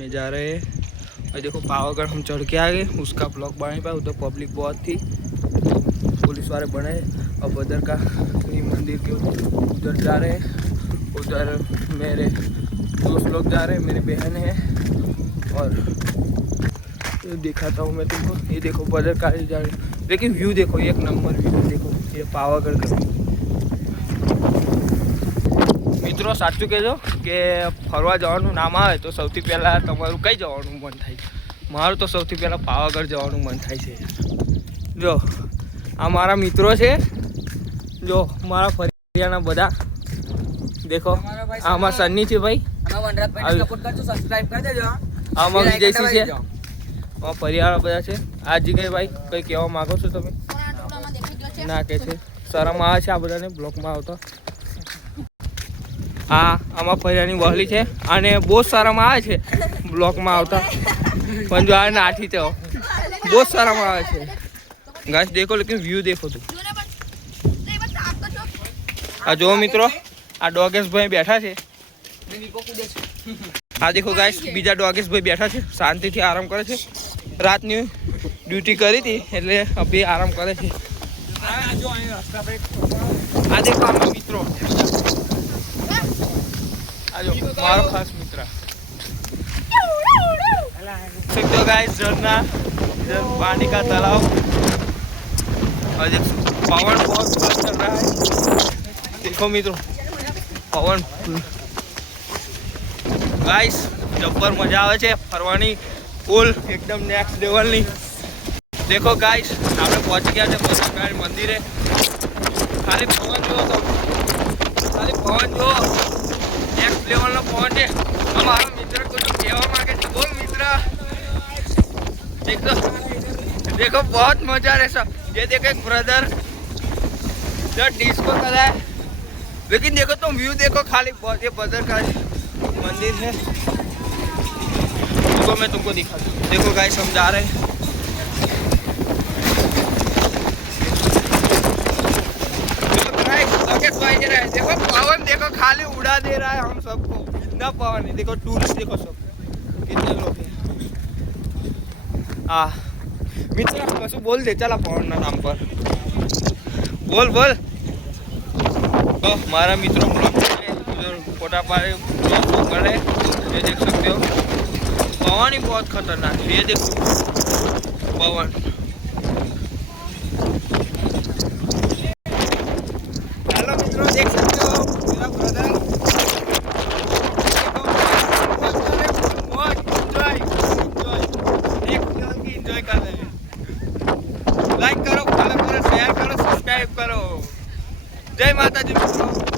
घूमने जा रहे हैं। और देखो पावागढ़ हम चढ़ के आ गए, उसका ब्लॉग बना पाया। उधर पब्लिक बहुत थी, पुलिस वाले बने। और बदर का मंदिर के उधर जा रहे हैं। उधर मेरे दोस्त लोग जा रहे हैं, मेरी बहन है। और दिखाता हूँ मैं तुमको, ये देखो बदर का जा रहे, लेकिन व्यू देखो, एक नंबर व्यू देखो, ये पावागढ़ का। મિત્રો સાચું કહેજો કે ફરવા જવાનું નામ આવે તો સૌથી પહેલાં તમારું કઈ જવાનું મન થાય? મારું તો સૌથી પહેલાં પાવાગઢ જવાનું મન થાય છે। જો આ મારા મિત્રો છે, જો મારા ફરિયાના બધા દેખો, આ અમારા સન્ની છે ભાઈ, આમાં વિજયસિંહ છે, અમારા પરિવારો બધા છે। આ જગ્યાએ ભાઈ કંઈ કહેવા માગો છો તમે? ના કે છે શરમ આવે છે આ બધાને બ્લોકમાં આવતા। हाँ आमा फरियानी वहली है आने बहुत सारा में आए ब्लॉक में आवता, पण जो आ नाठी तो बहुत सारा में आए गाइस देखो, लेकिन व्यू देखो तुम। आ जो मित्रों आ डॉगेश भाई बैठा है, आ देखो गाइस बीजा डॉगेश भाई बैठा है, शांति थी आराम करे छे। रात नी ड्यूटी करी थी એટલે अभी आराम करे छे। आ देखो आमा मित्रों, आजो मारो खास मित्र तो गाइस झरना, पानी का तालाब, और पवन बहुत चल रहा है। देखो मित्रों पवन गाइस जब्बर मजा आवे छे फरवानी, फूल एकदम नेक्स्ट लेवल नी। देखो गाइस आपने पहुंच गया है बदरकाली मंदिर है। खाली पवन जो तो खाली पवन जो नेक्स्ट लेवल नो पवन है। हमारा मित्र को जो कहवा मांगे थी, बोल मित्र। देखो बहुत मजा है सब। ये देखो एक ब्रदर जो डिस्को कर रहा है, लेकिन देखो तुम व्यू देखो खाली बहुत। ये बदरकाली मंदिर है, तो मैं तुमको दिखा दूँ। देखो गाइस हम जा रहे हैं, देखो पवन देखो खाली उड़ा दे रहा है हम सबको, इतना पवन है। देखो टूरिस्ट देखो सब कितने लोग हैं। मित्र कसु बोल दे चला पवन ना नाम पर, बोल बोल। तो हमारा मित्रों फोटा पारे करे, ये देख सकते हो पवन ही बहुत खतरनाक है। ये देखो पवन, हेलो मित्रों देख सकते हो मेरा ब्रदर एंजॉय कर रहे हैं। लाइक करो, फॉलो करो, शेयर करो, सब्सक्राइब करो। जय माता दी मित्रों।